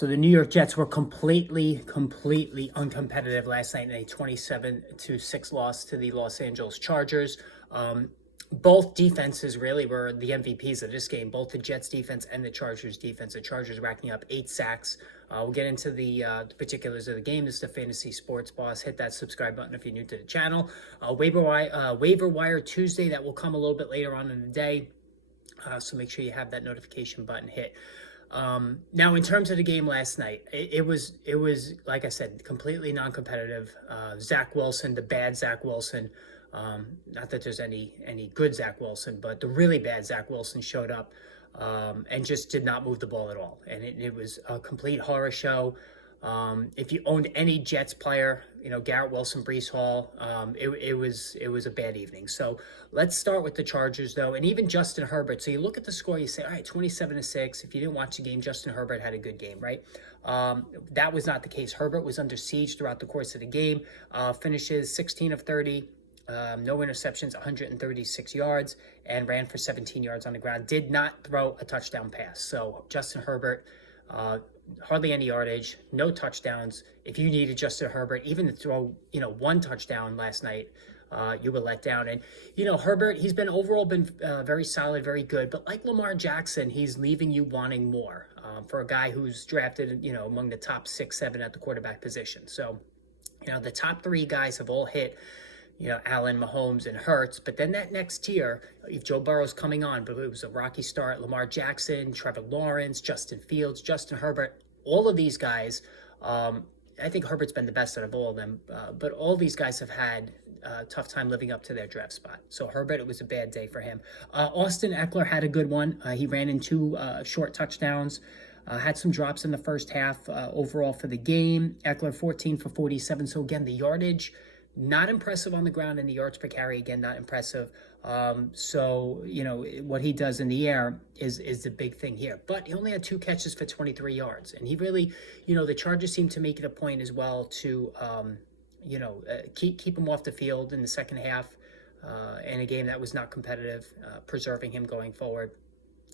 So the New York Jets were completely uncompetitive last night in a 27-6 loss to the Los Angeles Chargers. Both defenses really were the MVPs of this game, both the Jets defense and the Chargers defense. The Chargers racking up 8 sacks. We'll get into the particulars of the game. This is the Fantasy Sports Boss. Hit that subscribe button if you're new to the channel. Waiver Wire Tuesday, that will come a little bit later on in the day. So make sure you have that notification button hit. Now, in terms of the game last night, it was like I said, completely non-competitive. Zach Wilson, the bad Zach Wilson, not that there's any good Zach Wilson, but the really bad Zach Wilson showed up and just did not move the ball at all. And it was a complete horror show. If you owned any Jets player, Garrett Wilson, Breece Hall, it was a bad evening. So let's start with the Chargers, though, and even Justin Herbert. So you look at the score, you say, all right, 27-6. If you didn't watch the game, Justin Herbert had a good game, right? That was not the case. Herbert was under siege throughout the course of the game, finishes 16 of 30. No interceptions, 136 yards, and ran for 17 yards on the ground. Did not throw a touchdown pass. So Justin Herbert, hardly any yardage, no touchdowns. If you needed Justin Herbert, even to throw, one touchdown last night, you were let down. And, Herbert, he's been overall very solid, very good. But like Lamar Jackson, he's leaving you wanting more for a guy who's drafted, among the top 6, 7 at the quarterback position. So, the top 3 guys have all hit, Allen, Mahomes, and Hurts. But then that next tier, if Joe Burrow's coming on, but it was a rocky start, Lamar Jackson, Trevor Lawrence, Justin Fields, Justin Herbert, all of these guys, I think Herbert's been the best out of all of them, but all these guys have had a tough time living up to their draft spot. So Herbert, it was a bad day for him. Austin Eckler had a good one. He ran in 2 short touchdowns. Had some drops in the first half overall for the game. Eckler 14 for 47. So again, the yardage, not impressive on the ground, and the yards per carry, again, not impressive. So, what he does in the air is the big thing here. But he only had 2 catches for 23 yards. And he really, the Chargers seem to make it a point as well to, keep him off the field in the second half in a game that was not competitive, preserving him going forward.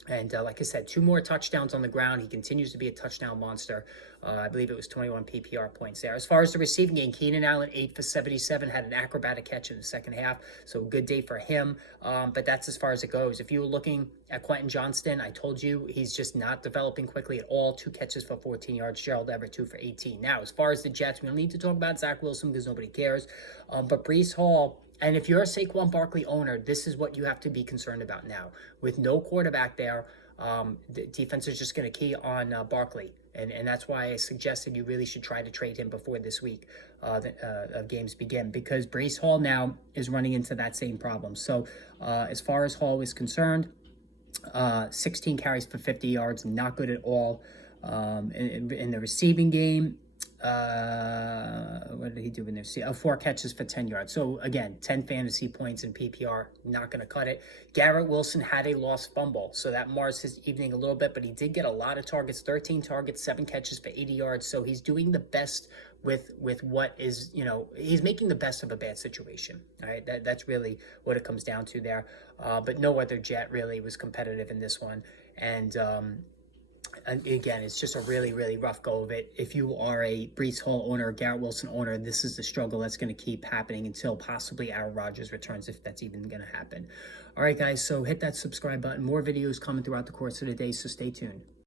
And like I said, 2 more touchdowns on the ground. He continues to be a touchdown monster. I believe it was 21 PPR points there. As far as the receiving game, Keenan Allen, 8 for 77, had an acrobatic catch in the second half. So a good day for him. But that's as far as it goes. If you were looking at Quentin Johnston, I told you he's just not developing quickly at all. 2 catches for 14 yards. Gerald Everett, 2 for 18. Now, as far as the Jets, we don't need to talk about Zach Wilson because nobody cares. But Breece Hall, and if you're a Saquon Barkley owner, this is what you have to be concerned about now. With no quarterback there, the defense is just going to key on Barkley. And that's why I suggested you really should try to trade him before this week games begin, because Breece Hall now is running into that same problem. So as far as Hall is concerned, 16 carries for 50 yards, not good at all. In the receiving game, what did he do in there? 4 catches for 10 yards. So again, 10 fantasy points in PPR, not going to cut it. Garrett Wilson had a lost fumble, so that mars his evening a little bit, but he did get a lot of targets, 13 targets, 7 catches for 80 yards. So he's doing the best with what is, he's making the best of a bad situation. All right, that's really what it comes down to there. But no other Jet really was competitive in this one. And again, it's just a really rough go of it. If you are a Breece Hall owner, Garrett Wilson owner, this is the struggle that's going to keep happening until possibly Aaron Rodgers returns, if that's even going to happen. All right, guys, so hit that subscribe button. More videos coming throughout the course of the day, so stay tuned.